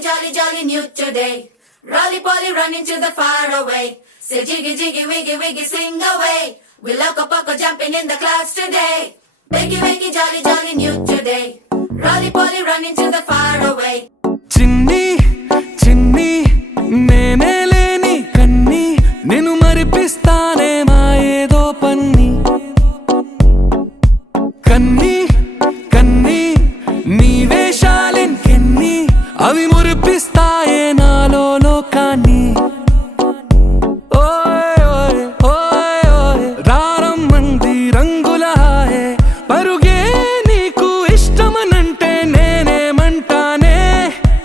Jolly, jolly new today. Rolly poly running to the far away. Say jiggy, jiggy, wiggy, wiggy, sing away. We loco poco jumping in the clouds today. Wakey, wakey, jolly, jolly new today. Rolly poly running to the far away. చిన్ని చిన్ని నేనే లేని కన్ని నేను మరిపిస్తానే మా ఏదో పన్ని కన్ని కన్ని నీ వేషాలెన్కెన్ని అవి మురిపిస్తాయే నాలో లోకాన్ని ఓయ్ ఓయ్ ఓయ్ ఓయ్ రారమ్మంది రంగుల హాయే పరుగే నీకు ఇష్టమనంటే నేనేమంటానే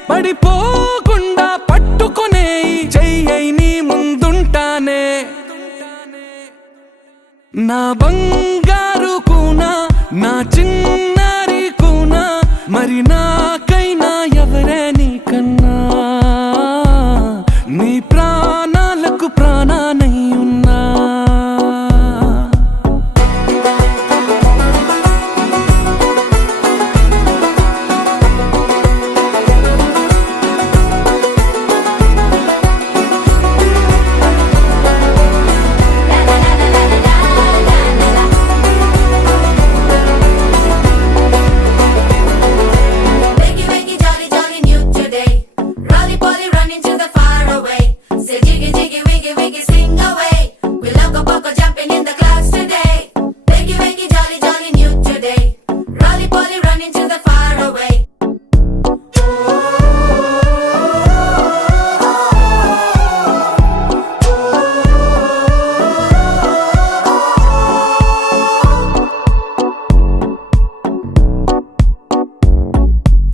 పడిపోకుండా పట్టుకునే చెయ్యై నీ ముందుంటానే నా బంగారు కూనా నా చిన్నారి కూనా మరి నాకైనా ఎవరే నీకన్నా నీ ప్రాణాలకు ప్రాణానై ఉన్నా Wakey, wakey, jolly, jolly new today. Rolly poly running to the far away. Say jiggy, jiggy, wiggy, wiggy, sing away. We loco poco jumping in the clouds today. Wakey, wakey, jolly, jolly new today. Rolly poly running to the far away.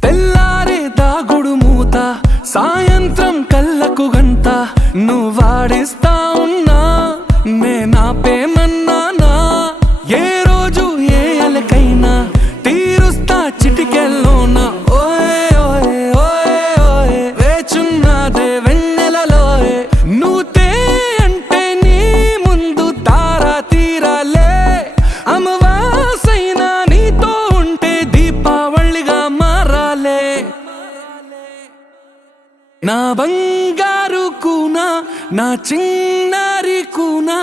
తెల్లారే దాగుడు మూత సాయంత్రం కళ్ళకు గంట నువ్వాడిస్తా ఉన్నా నేనాపేమన్నానా ఏ రోజు ఏ అలకైనా తీరుస్తా చిటికెల్లోనా ఓయ్ ఓయ్ ఓయ్ ఓయ్ వేచున్నదే వెన్నెలలోయే నువ్వుతే అంటే నీ ముందు తారా తీరాలే అమవాసైనా నీతో ఉంటే దీపావళిగా మారాలే నా బంగారు కూనా, నా చిన్నారి కూనా,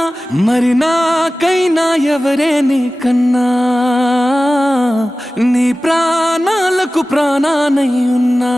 మరి నాకైనా ఎవరే నీకన్నా? నీ ప్రాణాలకు ప్రాణానై ఉన్నా.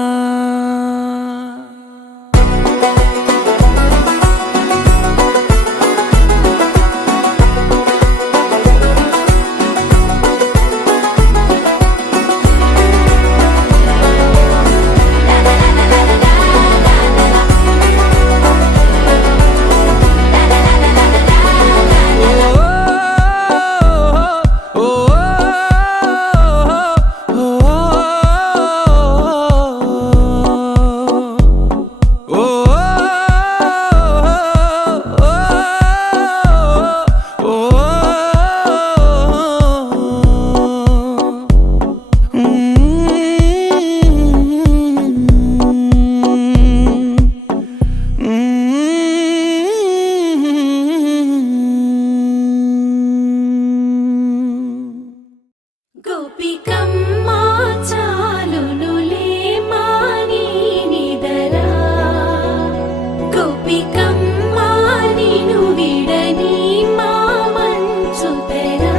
గోపికమ్మా చాలునులే మాని నిదరా, గోపికమ్మా నిను విడని మా మంచు తెరా.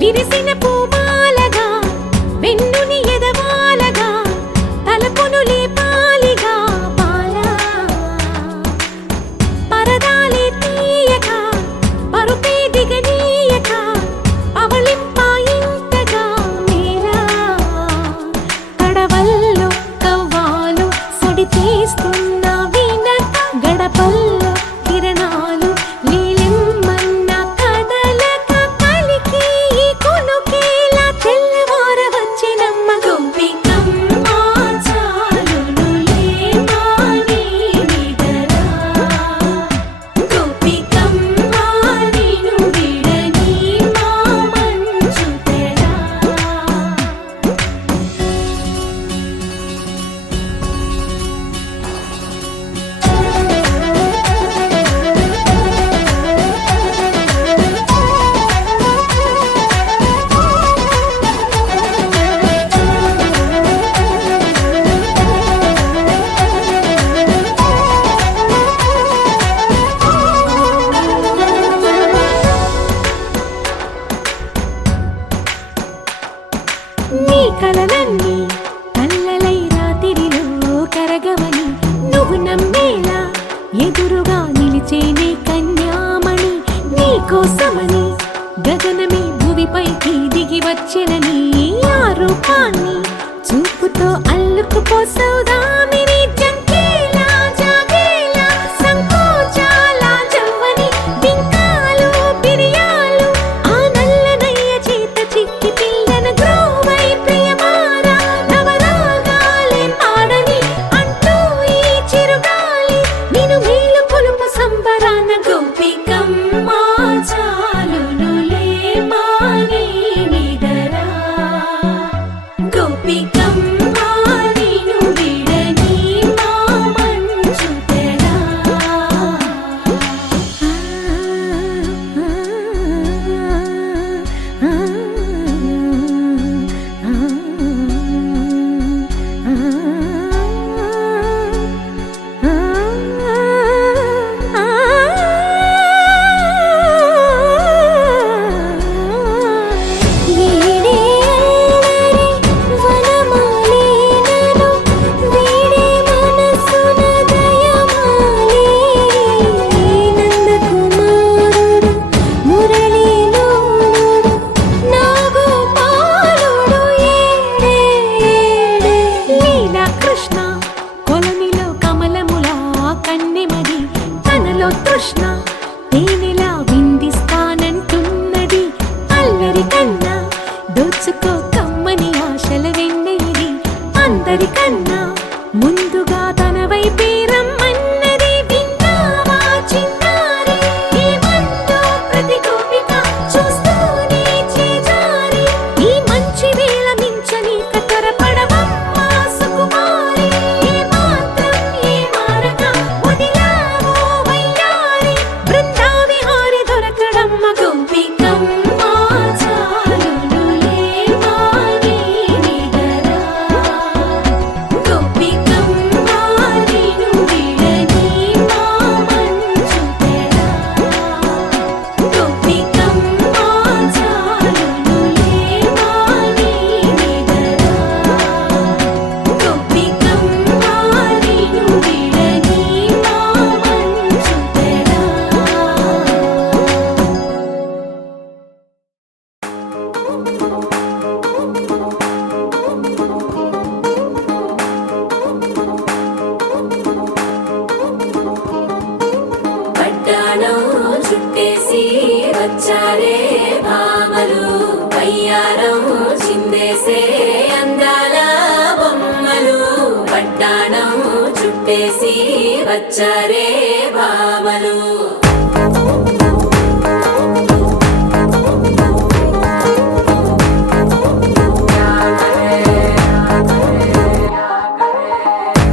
విరిసిన పూమాలగా వెన్నుని ఎదవాలగా తలపును లేపాలిగా బాలా, పరదాలే తీయక పరుపే దిగనీయక అవళింపాయింతగా మేరా. కడవల్లో కవ్వాలు సడి చేస్తున్న వినక గడపల్లో కిరణాలు నీలిమ్మన్న కదలక కలికి ఈ కొనుకేలా తెల్లవార వచ్చినమ్మ. గోపికమ్మా చాలునులే మాని నిదరా, గోపికమ్మా నిను విడని మా మంచు తెరా. నీ కలలన్నీ కల్లలై రాత్రిలో కరగవని నువ్వు నమ్మేలా ఎదురుగా నిలిచేనే కన్యామణి. నీ కోసమని గగనమే భువిపైకి దిగి వచ్చెనని ఆ రూపాన్ని చూపుతో అల్లుకుపోసౌదామిని. జంకేలా జాగేలా సంకోచాల జవ్వని బింకాలు బిరియాలు ఆ నల్లనయ్య చేత చిక్కి పిల్లన గ్రోవై ప్రియమారా. నవరాగాలే పాడని అంటూ ఈ చిరుగాలి నిను మేలు కొలుపు సంబరాన. గోపికమ్మా చాలునులే మాని నిదరా, గోపికమ్మా నిను విడని మా మంచు తెరా. వీడే అల్లరి వనమాలినను, వీడే మనసున దయమాలి. నందకుమారుడు మురళీలోనుడు నాగోపాలుడు ఏడే ఏడే. లీలా కృష్ణ కొలనిలో కమలములా కన్నెమది తనలో తృష్ణ తేనెలా విందిస్తానంటున్నది. అల్లరి కన్నా దోచుకో కమ్మని ఆశల వెన్నెయిది. అందరికన్నా ముందుగా తన వైపే రమ్మన్నది. విన్నావా చిన్నారి ఈ మందో ప్రతి గోపిక చూస్తూనే చేజారి. ఈ మంచి వేళ మించని కతరపడవమ్మా సుకుమారి. ఏ మాత్రం ఏ మారక వదిలావో వయ్యారి. బృందావిహారి దొరకడమ్మ. గోపికమ్మా చాలునులే వయ్యారం చిందేసే అందాల బొమ్మలు పట్టాణం చుట్టేసి వచ్చారే భామలు.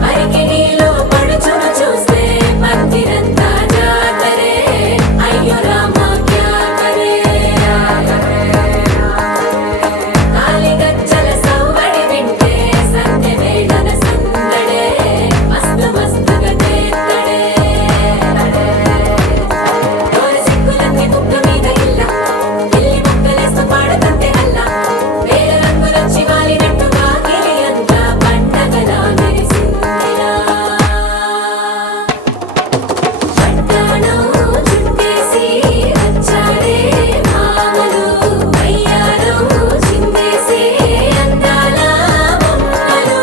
అరికిణీలో పడుచును చూస్తే మందిరంతా జాతరే అయ్యో రామా క్యా కరే. కాలిగజ్జల సవ్వడి వింటే సంధ్య వేళన సందడే మస్తు మస్తుగా చేత్తడే. తోరి సిగ్గులన్నీ కుక్క మీద ఇల్ల పిల్లి మొక్కలేస్తూ పాడుతంటే అల్ల వేల రంగులొచ్చి వాలినట్టుగా గిలి అంతా పండగలా మెరిసిందిలా. పట్టాణం చుట్టేసి వచ్చారే భామలు వయ్యారం చిందేసే అందాల బొమ్మలు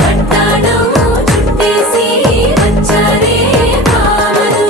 పట్టాణం చుట్టేసి వచ్చారే భామలు.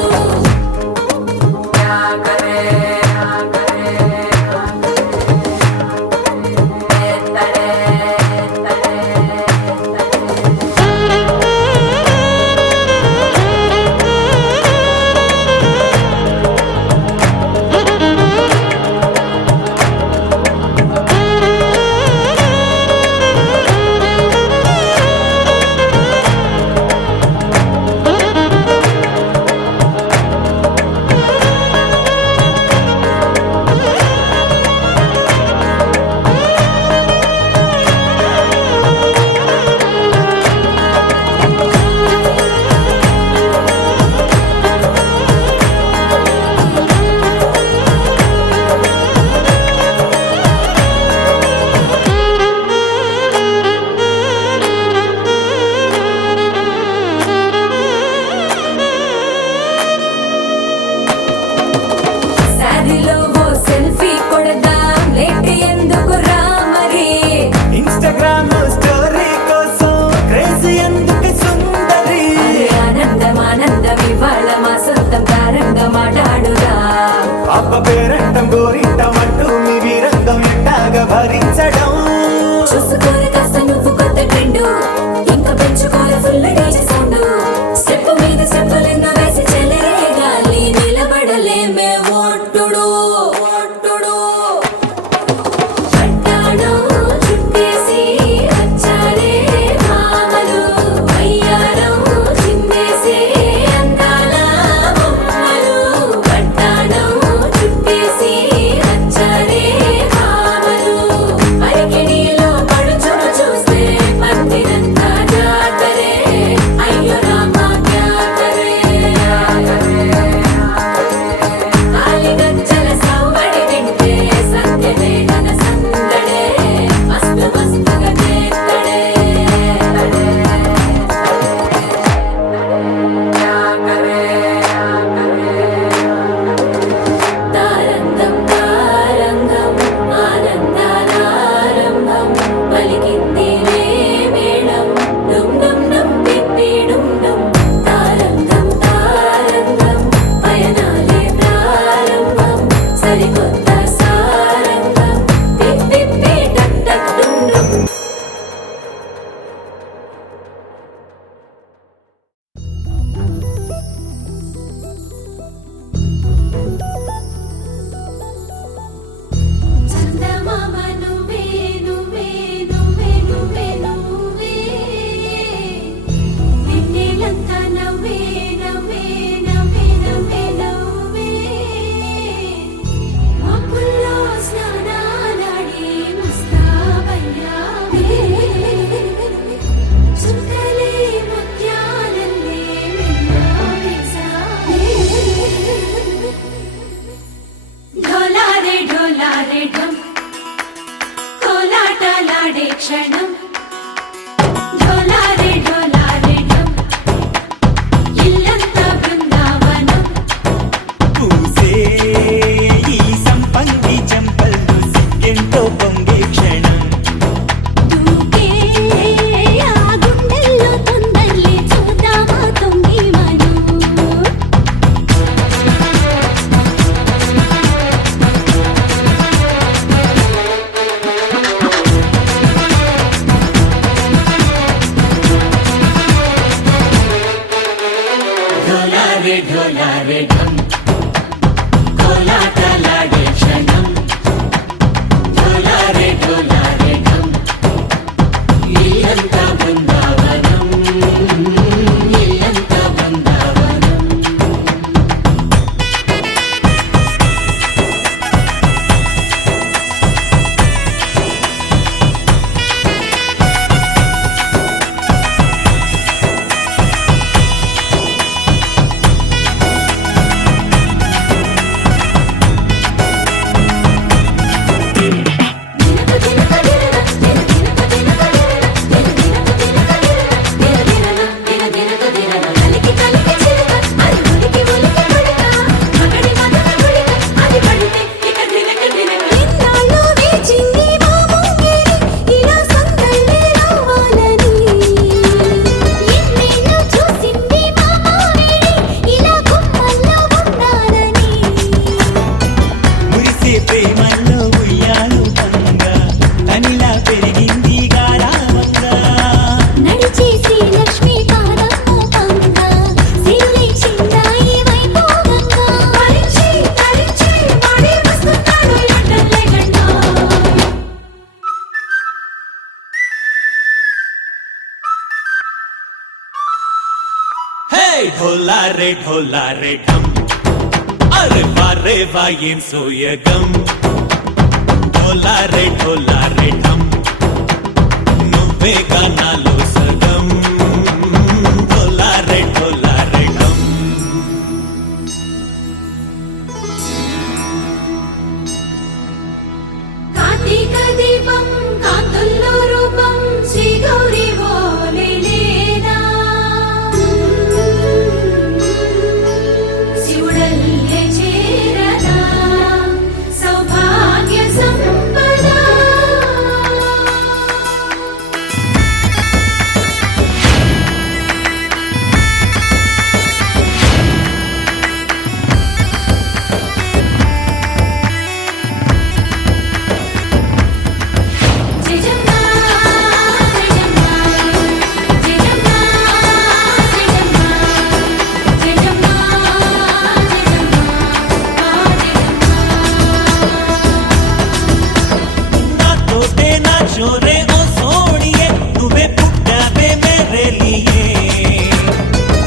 సాదిలో ఓ సెల్ఫీ కొడదాం లేట్ ఎందుకు రా మరి. ఇన్స్టాగ్రామ్ స్టోరీ కోసం క్రేజీ ఎందుకు సుందరి. ఆనందం ఆనందం ఇవాళ మా సొంతం తారంగా మాట్లాడురా. అబ్బ పేరంటం గోరింటం అంటూ మీ వీరంగం ఎట్టాగా భరించడం. చూసుకోరు కాస్త నువ్వు కొత్త ట్రెండ్ ఇంకా పెంచుకోలే ఫుల్ డీజే సౌండ్ స్టెప్ మీద స్టెప్పులెన్నో వేసి చెలే గాలి నిలబడలేమే ఒట్టుడు ఒట్టుడు. పట్టాణం చుట్టేసి వచ్చారే భామలు వయ్యారం చిందేసే అందాల బొమ్మలు పట్టాణం చుట్టేసి వచ్చారే భామలు. అరికిణీలో పడుచును చూస్తే మందిరంతా జాతరే అయ్యో రామా క్యా కరే. కాలిగజ్జల సవ్వడి వింటే సంధ్య వేళన సందడే మస్తు మస్తుగా చేత్తడే. తారంగం తారంగం ఆనందానారంభం పలికింది రే మేళం డుమ్ డుమ్ డుమ్ పిప్పి డుమ్ డుమ్. తారంగం తారంగం పయనాలే ప్రారంభం సరికొత్త సారంగం పిప్పి టక్ టక్ డుమ్ డుమ్. చందమామ నువ్వే నువ్వే నువ్వే నువ్వే నువ్వే నిన్నేలంతా నవ్వే నవ్వే నవ్వే నవ్వే నవ్వే. మబ్బుల్లో స్నానాలాడి ముస్తాబయ్యావే చుక్కలే ముత్యాలల్లే మెరిసావే. ढोलारे ढोलारे ढम కోలాటలాడే క్షణం ढोलारे ढोलारे ढम ఇల్లంతా బృందావనం. పూసే ఈ సంపంగి చెంపల్లో సిగ్గెంతో పొంగే క్షణం. దూకే ఆ గుండెల్లో తొందరలే చూద్దామా తొంగి మనం. ढोला रे ढम अरे वाह ఏం సోయగం ढोला रे ढम నువ్వే గానాలో సగం ढोला रे ढम కార్తీక దీపం కాంతుల్లో రూపం శ్రీ గౌరీ ఓలేనా శివుడల్లే చేరనా సౌభాగ్య సంపద चोरे ओ सोनिए तुम्हें पुट्टावे मेरे लिए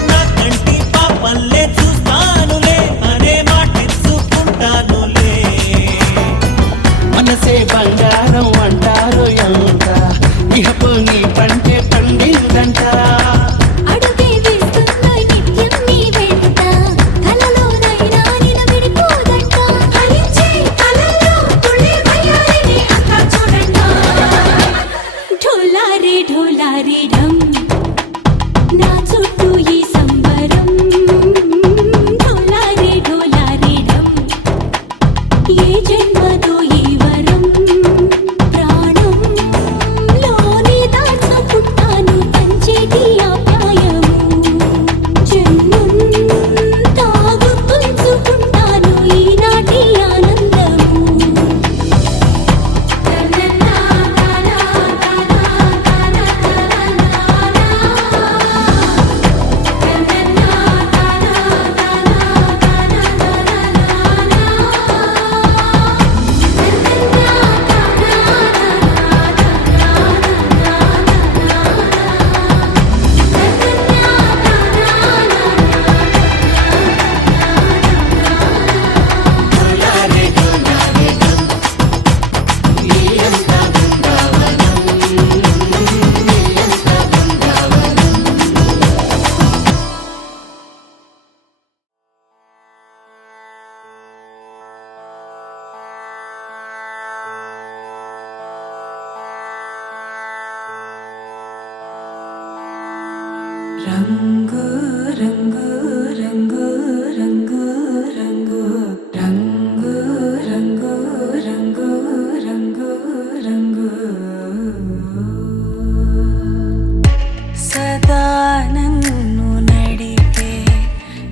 ना कंटी पापल्ले చూస్తానులే అనే మాటిచ్చుకుంటానులే మనసే బంగారం అంటారు ఎంత ఇహపు నీ పంటే పండిందంట అడుగే వేస్తున్నాయి నిత్యం నీ వెంట కలలోనైనా నిన్ను విడిపోదంట హరించే కలల్లో తుళ్ళే వయ్యారిని అంతా చూడండి ఢోలా రే ఢమ్ నా చుట్టూ ఈ సంబరం ఢోలా రే ఢమ్ ఏ జన్మదో ఈ వరం ప్రాణం లోని దాచుకుంటాను పంచేటి ఆప్యాయము జన్మం తాగుతుంచుకుంటాను ఈనాటి ఆనందము రంగు రంగు రంగు రంగు రంగు రంగు రంగు రంగు రంగు రంగు సదా నన్ను నడిపే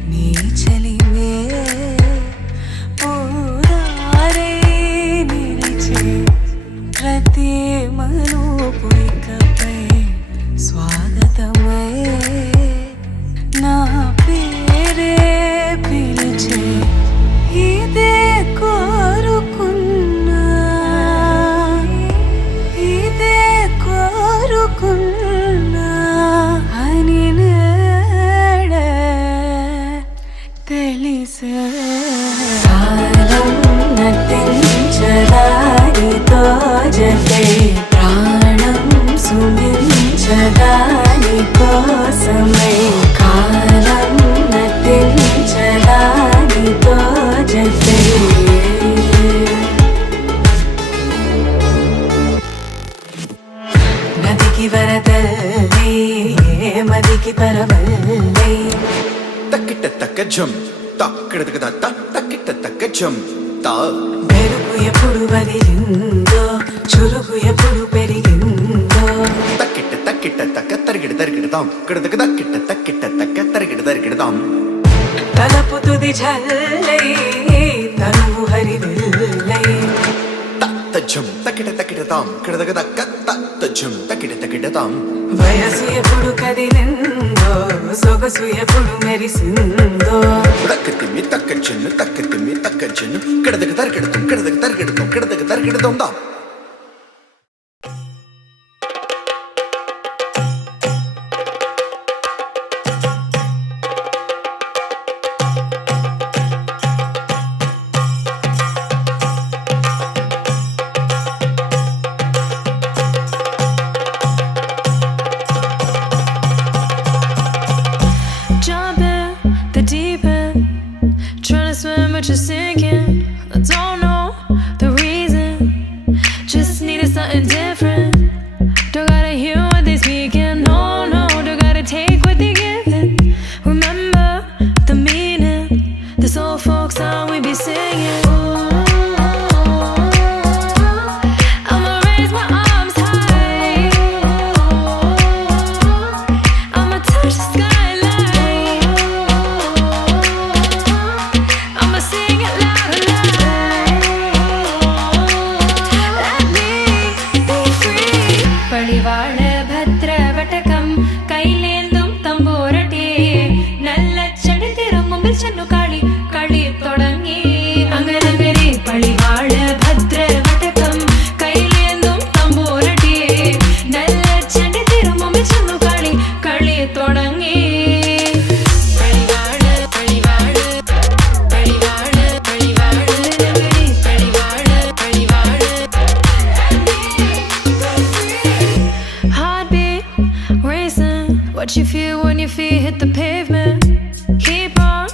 నీ చలివే పూరారే నిలిచే ప్రతి మలుపు ఇకపై స్వాగతమై నా పేరే పిలిచే ఇదే కోరుకున్నా అని నేడే తెలిసే కాలం నటించదానితో జతే ప్రాణం సుమించదాని కోసమై కాలం నటించదానితో జతే నదికి వరదల్లి మదికి పరవల్లి తక్కిట తక్క జం తక్కిట తక్కిట తక్క జం తా మెరుపు ఎప్పుడు వదిలిందో చురుకు ఎప్పుడు పెరిగిందో తక్కిట తక్క తరిగిడదాం కిడదక తక్కిట తరిగిడదాం తలపు తుది జల్లై తనువు హరివిల్లై తజ్జం తక్కిటదాం కిడదక తజ్జం తక్కిటదాం వయసు ఎప్పుడు కదిలిందో సొగసు ఎప్పుడు మెరిసిందో తక్కతిమ్మి తక్కజన్ను కిడదక తరిగిడదాం దా what you feel when your feet hit the pavement. Keep on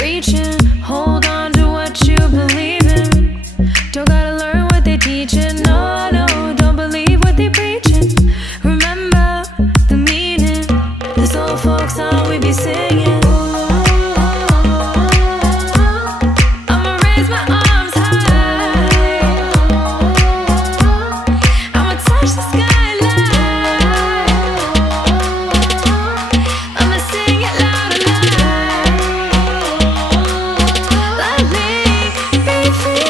reaching, hold on to what you believe in. Don't gotta learn what they teaching, no, no, don't believe what they preaching. Remember the meaning, this old folk song we be singing. I'ma raise my arms high, I'ma touch the skyline, I'ma sing it loud and loud. Let me be free.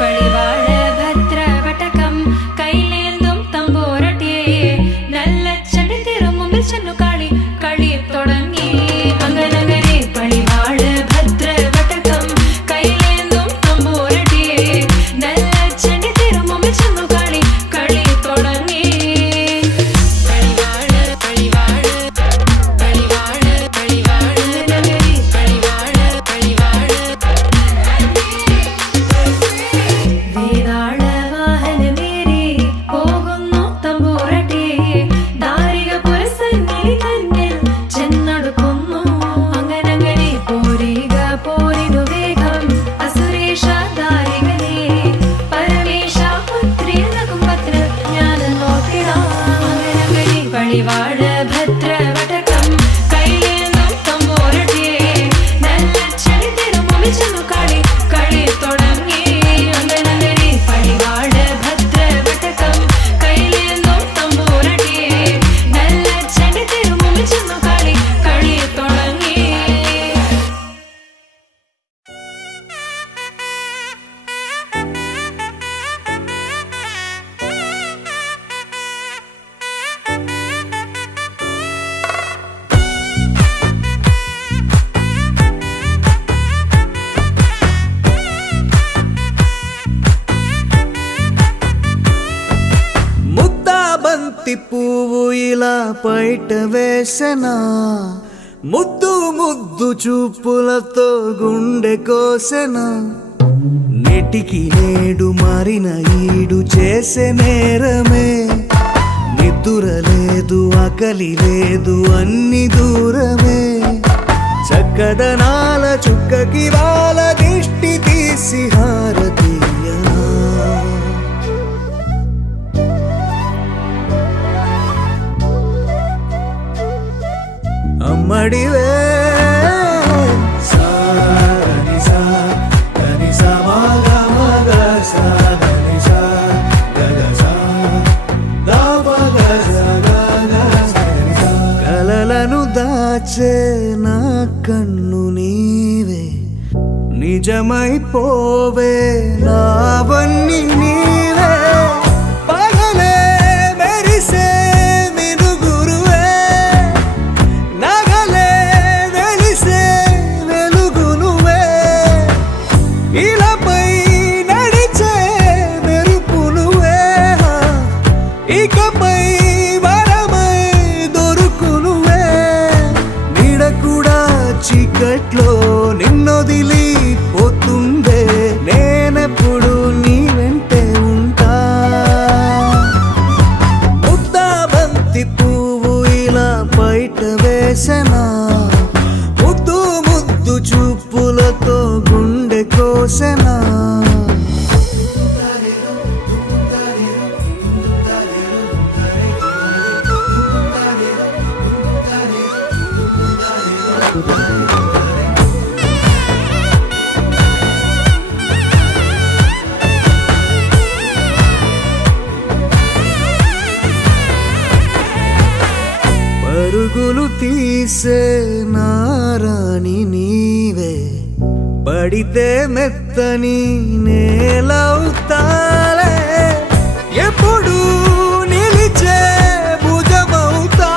പടിവാള ഭദ്രവടകം കൈലേന്തും തമ്പൂരട്ടിയെ നല്ല ചടി തിരുമുമ്പിൽ ചെന്നു കളി കളി തുടങ്ങി അങ്ങനങ്ങനെ പടിവാള ഭദ്രവടകം കൈലേന്തും തമ്പൂരട്ടിയെ നല്ല ചടി തിരുമുമ്പിൽ ചെന്നു കളി കളി തുടങ്ങി പടിവാള പടിവാള പടിവാള പടിവാള നഗരി പടിവാള പടിവാള വേതാള വാഹനമേറി പോകുന്നു തമ്പൂരട്ടി ദാരിക പുരസന്നിധി തന്നിൽ ചെന്നടുക്കുന്നു അങ്ങനങ്ങനെ പോരിക പോരിനു വേഗം അസുരേഷ ദാരികനെ പരമേശ പുത്രിയനകും പത്ര ജ്ഞാന നോക്കിടാം അങ്ങനങ്ങനെ പടിവാള ഭദ്രവടകം കൈലേന്തും തമ്പൂരട്ടിയെ നല്ല ചടി തിരുമുമ്പിൽ ചെന്നു കളി കളി തുടങ്ങി അങ്ങനങ്ങനെ പടിവാള ഭദ്രവടകം കൈലേന്തും തമ്പൂരട്ടിയെ നല്ല ചടി തിരുമുമ്പിൽ ചെന്നു കളി കളി തുടങ്ങി ముద్దా బంతి పువ్వు ఇలా బయట వేసెనా ముద్దు ముద్దు చూపులతో గుండె కోసెనా నెటికి నేడు మారిన ఈడు చేసే నేరమే నిద్ర లేదు ఆకలి లేదు అన్ని దూరమే చక్కదనాల చుక్కకి వాళ్ళ దిష్టి తీసి హారతీయనా అమ్మడివే సాని సా దని సా మగ మగ సా దని సా గగ సా దా పగ సా గగ సా దని సా. కలలను దాచే నా కన్ను నీవే నిజమైపోవే నావన్నీ నీవే పగలే మెరిసే మినుగురువే నగలే వెలిసే వెలుగు నువ్వే ఇలాపై నడిచే మెరుపు నువ్వే ఇకపై వరమై దొరుకు నువ్వే నీడ కూడా చీకట్లో నిన్నొదిలి పోతుందే నేనెప్పుడు నీ వెంటే ఉంటా ముద్దా బంతి పువ్వు ఇలా బయట వేసెనా ముద్దు ముద్దు చూపులతో గుండె కోసెనా పరుగులు తీసే నారాణి నీవే పడితే మెత్తని నేలవుతాలే ఎప్పుడు నిలిచే భుజమవుతా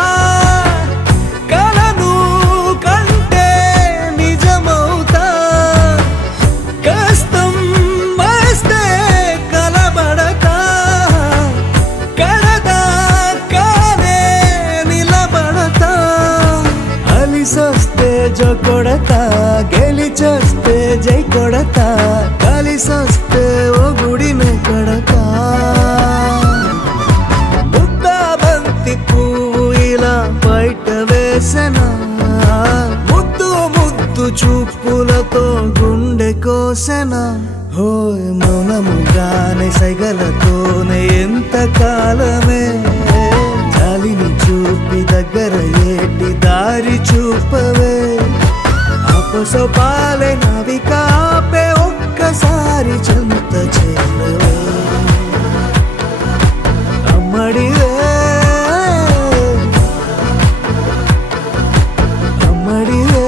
కలను కంటే నిజమవుతా కష్టం వస్తే కలబడతా కడదా కానే నిలబడతా అలిసొస్తే జో కొడతా గెలిచొస్తే జై కొడతా కలిసొస్తే ఓ గుడినే కడతా పోసెనా హోయ్ మౌనముగానే సైగలతోనే ఎంత కాలమే జాలిని చూపి దగ్గర ఏటి దారి చూపవే అపసోపాలే నవికాపే ఒక్కసారి చెంత చేరవే అమ్మడివే అమ్మడివే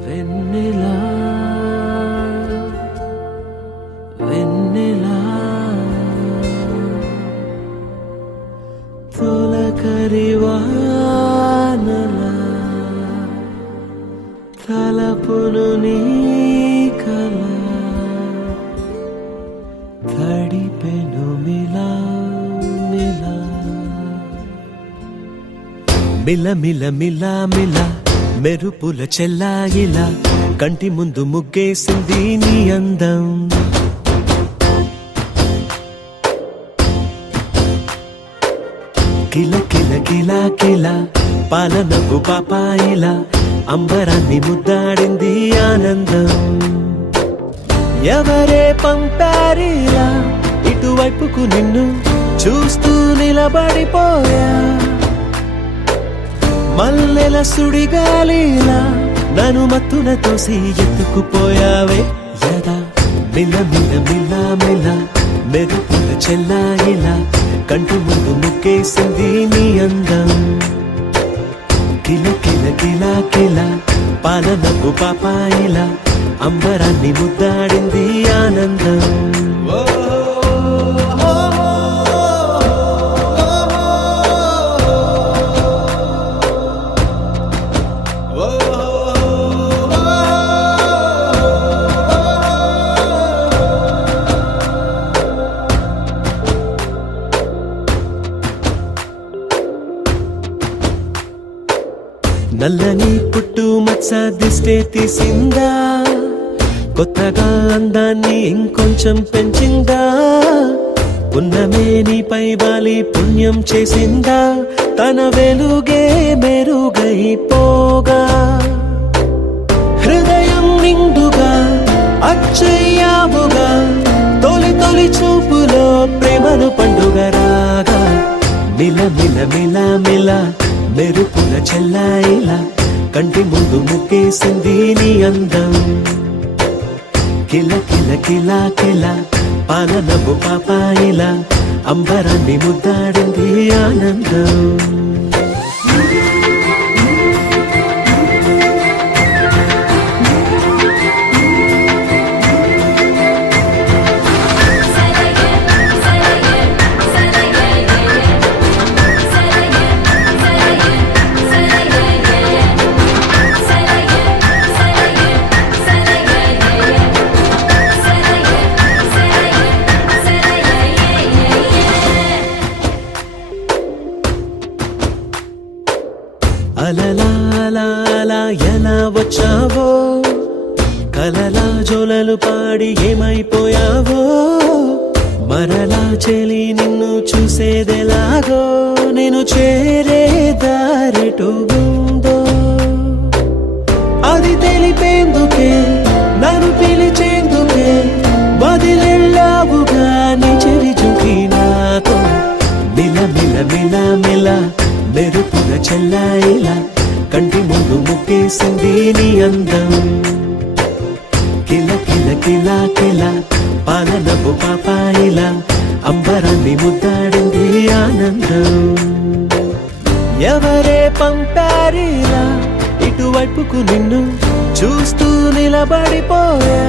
వెన్నెలా వెన్నెలా తొలకరివానలా తలపును నీ కల తడిపెను మిలా మిలా మిల మిల మిల మిల మెరుపుల చెల్లాయిలా కంటి ముందు ముగ్గేసింది నీ అందం కిల కిల కిల కిల పాలనకు పాపాయిలా అంబరాన్ని ముద్దాడింది ఆనందం ఎవరే పంపారిలా ఇటువైపుకు నిన్ను చూస్తూ నిలబడిపోయా మల్లెల సుడిగాలిలా నన్ను మత్తున తోసి ఎత్తుకుపోయావే యదా మిల మిల మిల మిల మెరుపుల చెల్లాయిలా కంటి ముందు ముక్కేసింది నీ అందం కిల కిల కిల కిల పాలనకు పాపాయిలా అంబరాన్ని ముద్దాడింది ఆనందం నల్లని పుట్టు మచ్చ దిష్టే తీసిందా కొత్తగా అందాన్ని ఇంకొంచెం పెంచిందా పున్నమే నీపై వాలి పుణ్యం చేసిందా తన వెలుగే మెరుగైపోగా హృదయం నిండుగా అచ్చయ్యావుగా తొలి తొలి చూపులో ప్రేమను పండుగ రాగా మిల మిల మిల మిల మెరుపుల చెల్లాయిలా కంటి ముందు ముక్కేసింది నీ అందం కిల కిల కిల కిల పాలనపు పాపాయిలా అంబరాన్ని ముద్దాడింది ఆనందం అలలా అలా అలా ఎలా వచ్చావో కలలా జోలలు పాడి ఏమైపోయావో మరలా చెలి నిన్ను చూసేదెలాగో నేను చేరే దారెటు ఉందో అది తెలిపేందుకే నన్ను పిలిచేందుకే వదిలెళ్ళావుగా నీ చెవి చూకి నాతో మిల మిల మిల మిల మెరుపుల చెల్లాయిలా కంటి ముందు ముక్కేసింది నీ అందం కిల కిల కిల కిల పాలనపు పాపాయిలా అంబరాన్ని ముద్దాడింది ఆనందం ఎవరే పంపారిలా ఇటువైపుకు నిన్ను చూస్తూ నిలబడిపోయా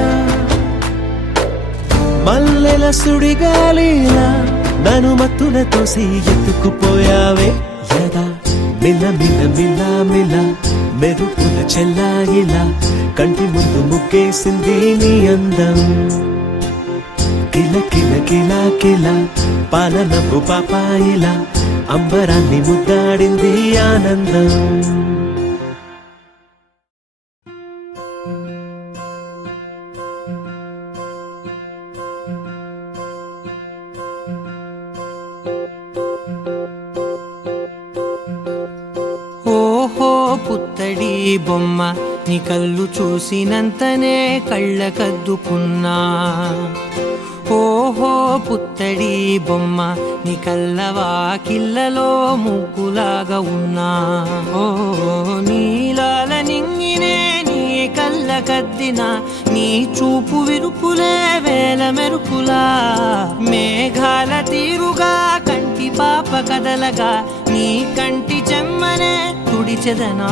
మల్లెల సుడిగాలిలా నన్ను మత్తున తోసి ఎత్తుకుపోయావే యదా మిల మిల మిల మిల మెరుపుల చెల్లాయిలా కంటి ముందు ముక్కేసింది నీ అందం కిల కిల కిల కిల పాలనవ్వు పాపాయిలా అంబరాన్ని ముద్దాడింది ఆనందం. ఓహో పుత్తడి బొమ్మ నీ కళ్ళు చూసినంతనే కళ్ళకద్దుకున్నా. ఓహో పుత్తడి బొమ్మ నీ కళ్ళవాకిళ్ళలో ముగ్గులాగా ఉన్నా. ఓ నీలాల నింగినే నీ కళ్ళకద్దిన నీ చూపు విరుపులే వేల మెరుపులా. మేఘాల తీరుగా కంటి పాప కదలగా నీ కంటి చెమ్మనే తుడిచెదనా.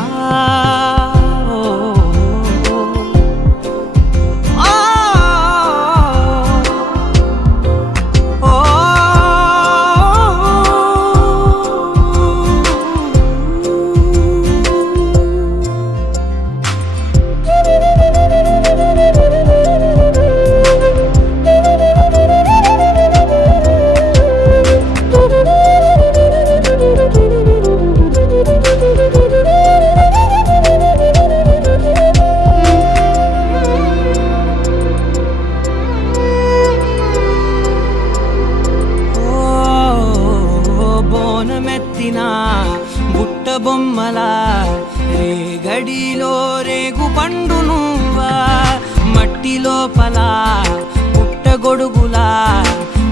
బుట్ట బొమ్మలా రేగడిలో రేగు పండు నువ్వా. మట్టి లోపల పుట్టగొడుగులా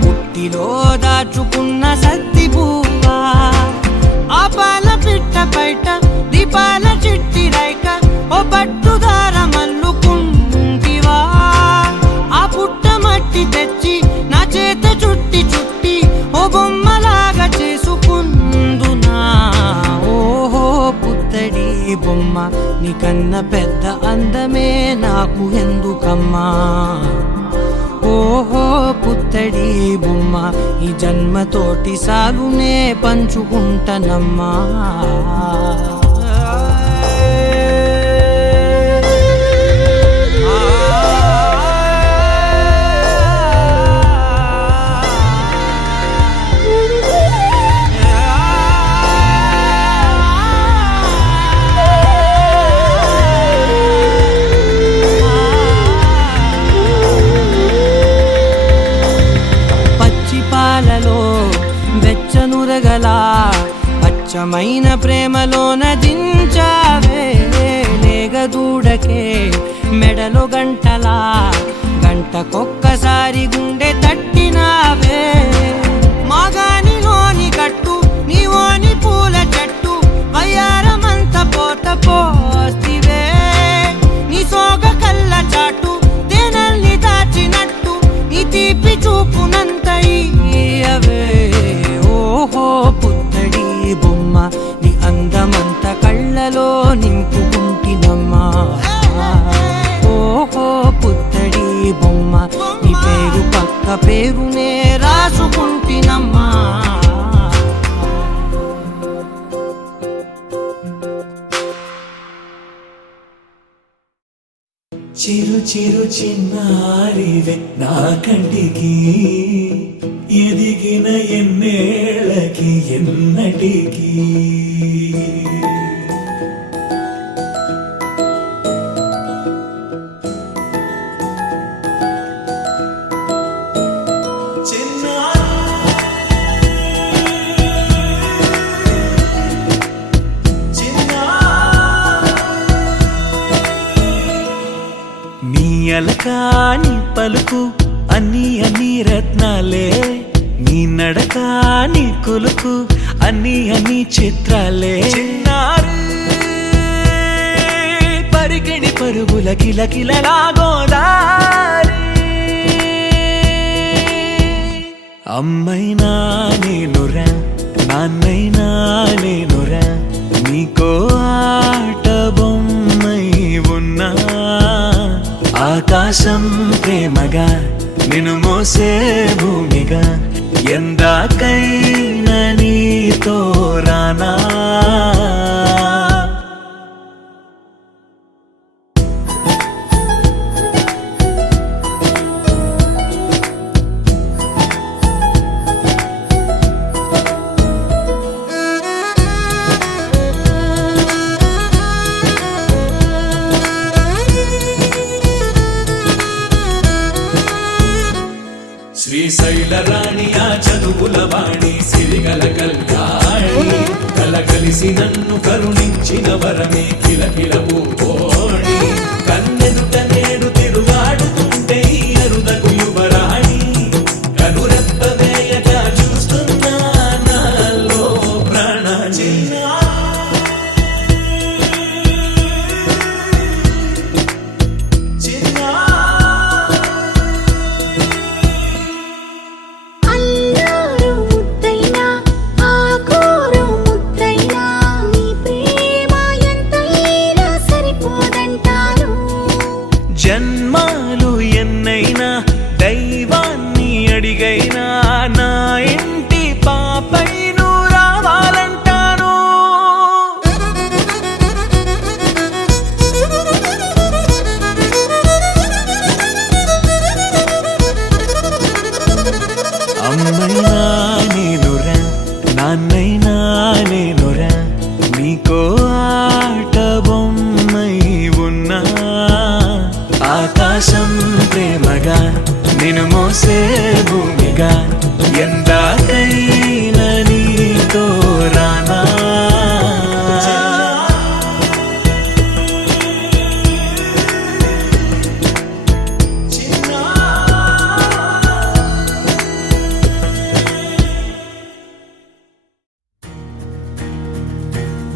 పుట్టిలో దాచుకున్న సత్తి పువ్వా. ఆ పాల పిట్ట బయట దీపాల చిట్టి రైక ఓ పట్టుదార మల్లుకుంటివా. ఆ పుట్ట మట్టి తెచ్చి నా చేత చుట్టి చుట్టి ఓ బొమ్మలాగా చేసుకుందునా. ఓహో పుత్తడి బొమ్మ నీకన్న పెద్ద అందమే నాకు ఎందుకమ్మా. ఓహో పుత్తడి బొమ్మ ఈ జన్మతోటి సాలునే పంచుకుంటనమ్మా. పాలలో వెచ్చనురగలా పచ్చమైన ప్రేమలోన దించావే. లేగదూడకే మెడలో గంటలా గంటకొక్కసారి గుండె తట్టినావే. మాగానిలోని గట్టు నీవోని పూల చెట్టు వయ్యారమంత పోత పోస్తివే. నీ సోగ కళ్ళ చాటు తేనల్ని దాచినట్టు నీ తీపి చూపునంత ఇయ్యవే. ఓహో పుత్తడి బొమ్మ నీ అందమంత కళ్ళలో నింపుకుంటినమ్మా. ఓహో పుత్తడి బొమ్మ నీ పేరు పక్క పేరునే రాసుకుంటినమ్మా. చిరు చిరు చిన్నారివే నా కంటికి ఎదిగిన ఎన్నేళ్ళకి ఎన్నటికి. అలకాని పలుకు అన్ని అన్ని రత్నాలే. నీ నడక నీ కొలుకు అన్ని అన్ని చిత్రాలే. చిన్నారు పరికిణి పరుగుల కిలకిలలా గోదారి. అమ్మైనా నేనురా నాన్నైనా నేనురా నీకో ఆట బొమ్మై ఉన్నా. ఆకాశం ప్రేమగా నిన్ను మోసే భూమిగా ఎందాకైనా నీతో రానా. శ్రీశైల రాణి ఆ చదువుల వాణి సిరిగల కళ్యాణి కలగలిసి నన్ను కరుణించిన వరమే కిలకిల పూకోణి కన్నెదుట నేడు తిరుగాడుతుంటే ఈ అరుదకు యువరాణి కనురెప్ప వేయక చూస్తున్నా నాలో ప్రాణ చిన్నా అల్లారు ముద్దైనా ఆకోరు ముద్దైనా నీ ప్రేమ ఎంతైనా సరిపోదంటారు. జన్మాలు ఎన్నైనా దైవాన్ని అడిగైనా నా ఇంటి పాపై నువ్వు రావాలంటాను. అమ్మైనా నేనురా నాన్నైనా నేనురా నీకో ఆట బొమ్మై ఉన్నా ఆకాశం ప్రేమగా నిన్ను మోసే భూమిగా ఎందాకైనా నీతో రానా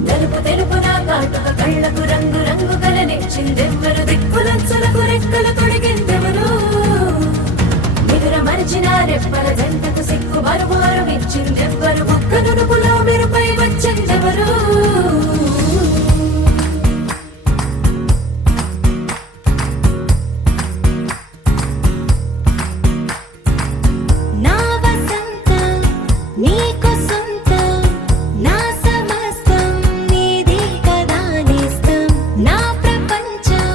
నలుపు తెలుపున కాటుక కళ్ళకు రంగు రంగు కలనిచ్చిందెవ్వరు దిక్కులచ్చులకు రెక్కలు తొడిగిందెవరు నిదుర మరిచిన రెప్పల జంటకు సిక్కు మరుమారు ఇచ్చిందెవ్వరు ఒక్క నునుపులో మెరుపై వచ్చిందెవరు నా వసంతం నీకు సొంతం నా సమస్తం నీదే కదా నేస్తం నా ప్రపంచం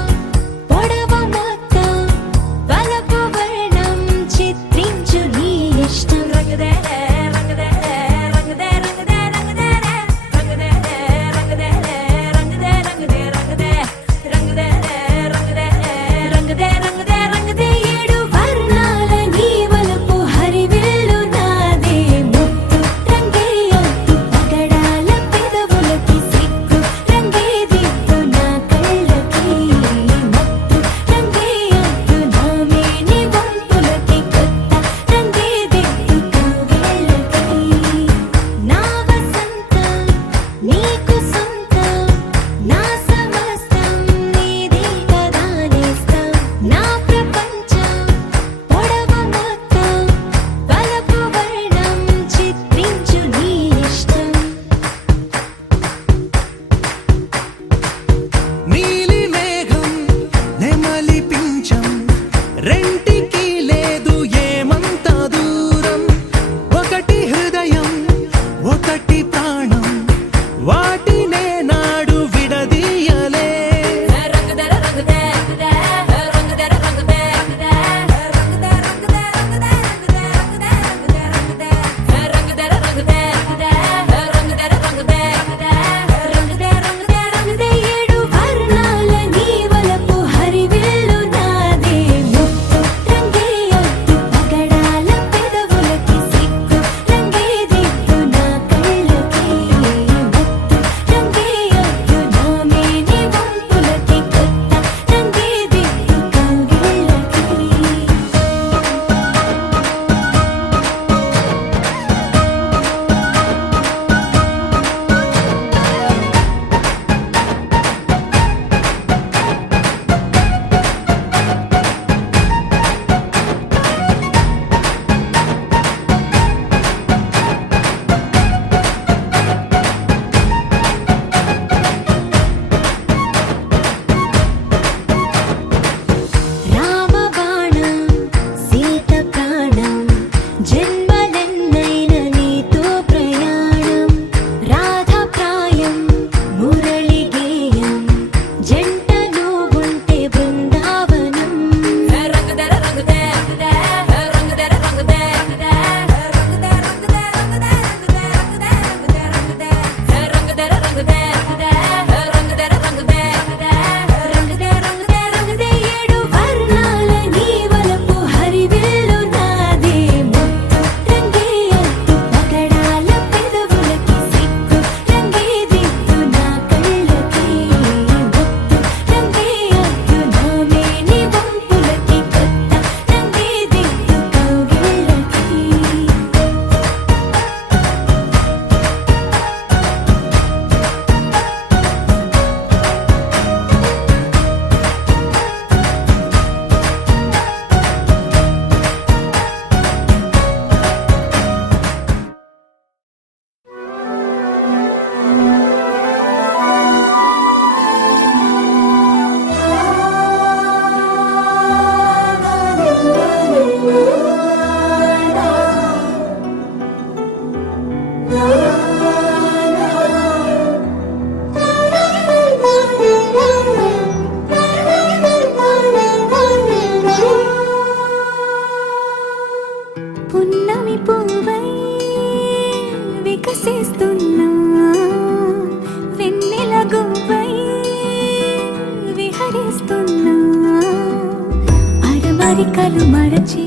అరమరికలు మరచి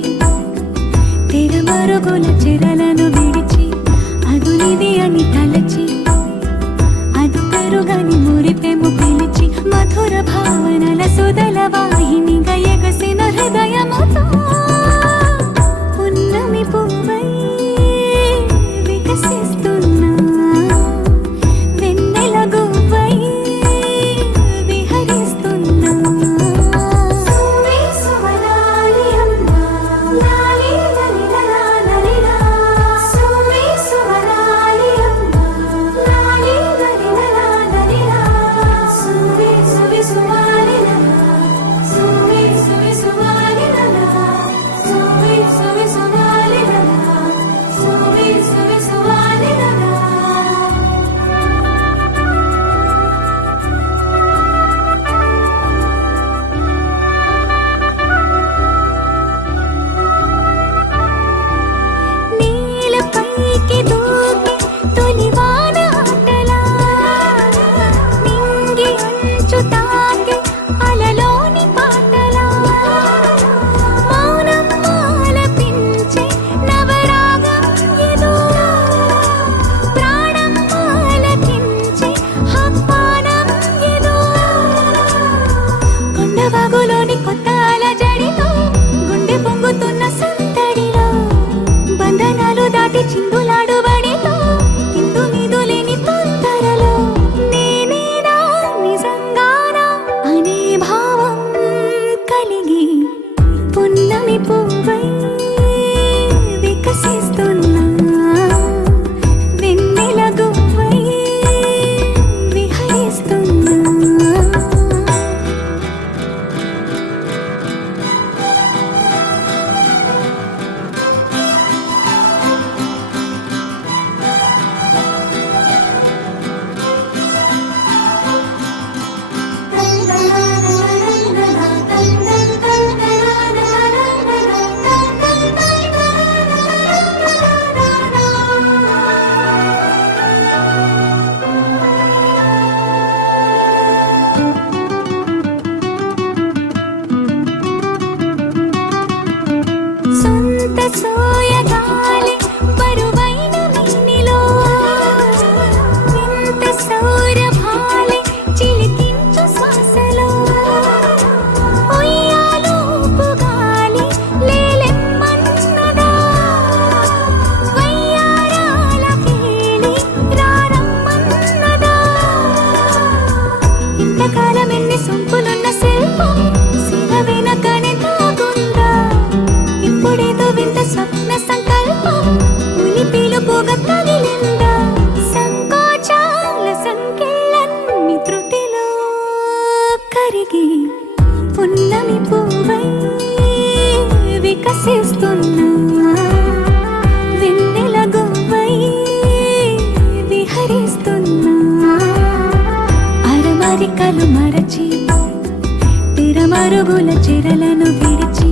తెరమరుగుల చెరలను విడిచి అదునిది అని తలచి అదు పెరుగని మురిపెము పిలిచి మధుర భావనల సుదల వాహినిగా ఎగసిన హృదయముతో పున్నమి పువ్వై వికసిస్తున్నా వెన్నెల గువ్వై విహరిస్తున్నా సువి సువనాలి అమ్మా లాలి లలిలా లలిలా సువి సువనాలి అమ్మా లాలి లలిలా లలిలా సువి సువి సువాలి లలా సువి సువి సువాలి లలా సువి సువి సువాలి లలా సువి సువి సువాలి లలా నీలపైకి దూకి తొలివాన ఆటలా నింగి అంచు తాకి అలలోని పాటలా మౌనం ఆలపించే నవరాగం ఏదో ప్రాణం ఆలకించే ఆహ్వానం ఏదో కొండవాగులోని కొత్త అలజడితో గుండె పొంగుతున్న సందడిలో బంధనాలు దాటి చిందులాడు బడితో ఇందు మీదు లేని తొందరలో నేనేనా నిజంగానా అనే భావం కలిగి పున్నమి పువ్వై వికసిస్తున్నా వెన్నెల గువ్వై విహరిస్తున్నా సొంత సోయగాలి బరువైన వీణిలో వింత సౌరభాలి చిలికించు శ్వాసలో ఉయ్యాలూపు గాలి లేలెమ్మన్నదా వయ్యారాల కేళి రారమ్మన్నదా ఇంతకాలం ఎన్ని సొంపులున్న శిల్పం శిల వెనకనే దాగుందా ఇప్పుడేదో వింత స్వప్న సంకల్పం ఉలి పిలుపుగా తగిలిందా సంకోచాల సంకెళ్ళన్ని త్రుటిలో కరిగి పున్నమి పువ్వై వికసిస్తున్నా వెన్నెల గువ్వై విహరిస్తున్నా అరమరికలు మరచి తెరమరుగుల చెరలను విడిచి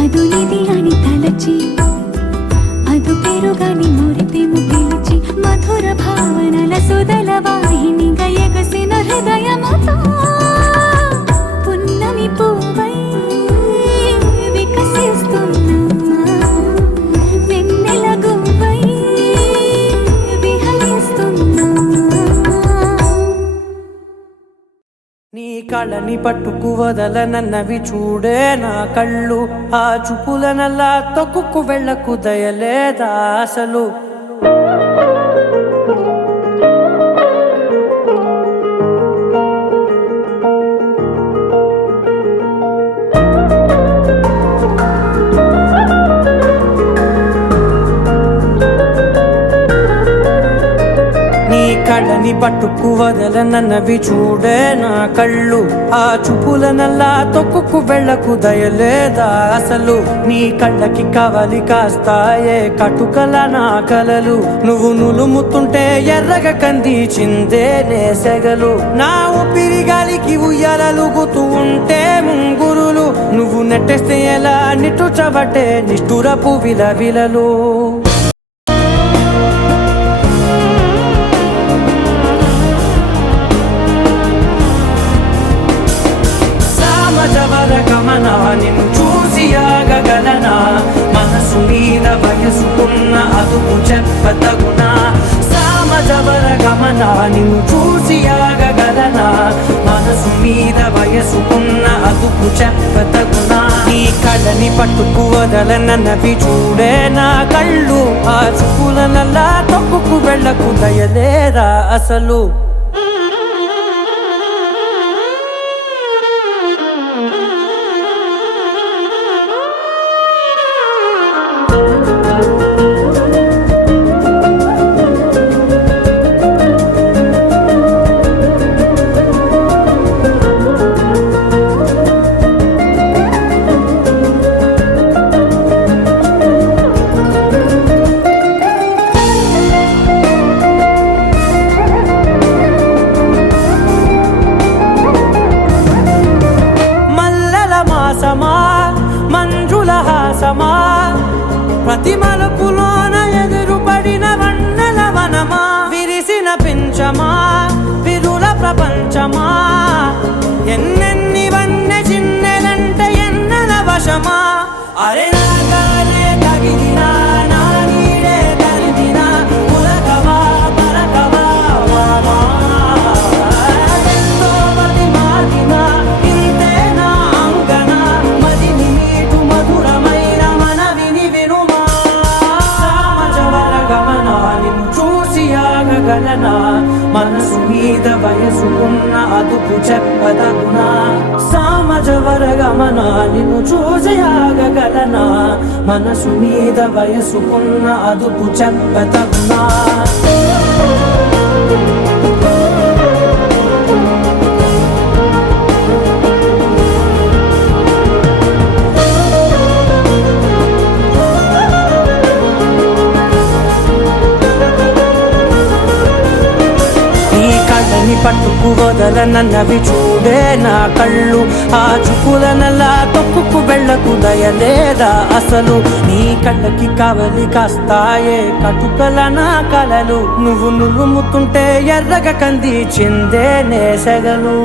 అదునిది అని తలచి అదు పెరుగని మురిపెము పిలిచి మధుర భావనల సుదల వాహినిగా ఎగసిన హృదయముతో పున్నమి పువ్వై వికసిస్తున్నా వెన్నెల గువ్వై విహరిస్తున్నా నీ కళ్ళని పట్టుకు వదలనన్నవి చూడే నా కళ్ళు ఆ చూపులనల్లా తొక్కుకు వెళ్ళకు దయలేదా అసలు నీ కళ్ళని పట్టుకు వదలనన్నవి చూడే నా కళ్ళు ఆ చూపులనల్లా తొక్కుకు వెళ్ళకు దయలేదా అసలు నీ కళ్ళకి కవలి కాస్తాయే కటుకల నా కలలు నువ్వు నులుముతుంటే ఎర్రగా కందిచిందే నేసెగలు నా ఊపిరి గాలికి ఉయ్యాలలుగుతూ ఉంటే ముంగురులు నువ్వు నెట్టేస్తే ఎలా నిట్టుచబట్టే నిష్ఠురపు విలవిలలు నిన్ను చూసి ఆగగలనా మనసు మీద వయసుకున్న అదుపు చెప్పతగునా సామజవర గమనా నిన్ను చూసి ఆగగలనా మనసు మీద వయసుకున్న అదుపు చెప్పతగునా నీ కళ్ళని పట్టుకు వదలనన్నవి చూడే నా కళ్ళు ఆ చూపుల నల్లా తొక్కుకు వెళ్ళకు దయలేరా అసలు మంజుల హాసమా ప్రతి మలుపులోన ఎదురుపడిన వన్నెల వనమా విరిసిన పించమా విరుల ప్రపంచమా ఎన్నెన్ని వన్నె చిన్నెలంటే ఎన్నెల వశమా అరే నాగానే తగిలినా నా నీడే తరిమినా పులకవా పలకవా వామా ఎంతో మతి మాటినా ఇంతే నా అంగన మదిని మీటు మధురమైన మనవిని వినుమా సామజవర గమనా నిన్ను చూసి ఆగగలనా మనసు మీద వయసుకున్న అదుపు చెప్పదగునా సామజవర గమనా నిన్ను చూసి ఆగగలనా మనసు మీద వయసుకున్న అదుపు చెప్పదగునా కళ్ళని పట్టుకు వదలనన్నవి చూడే నా కళ్ళు ఆ చూపుల నల్లా తొక్కుకు వెళ్ళకు దయలేదా అసలు నీ కళ్ళకి కావలి కాస్తాయే కటుకల నా కలలు నువ్వు నులుముతుంటే ఎర్రగ కంది చిందే నేసగలు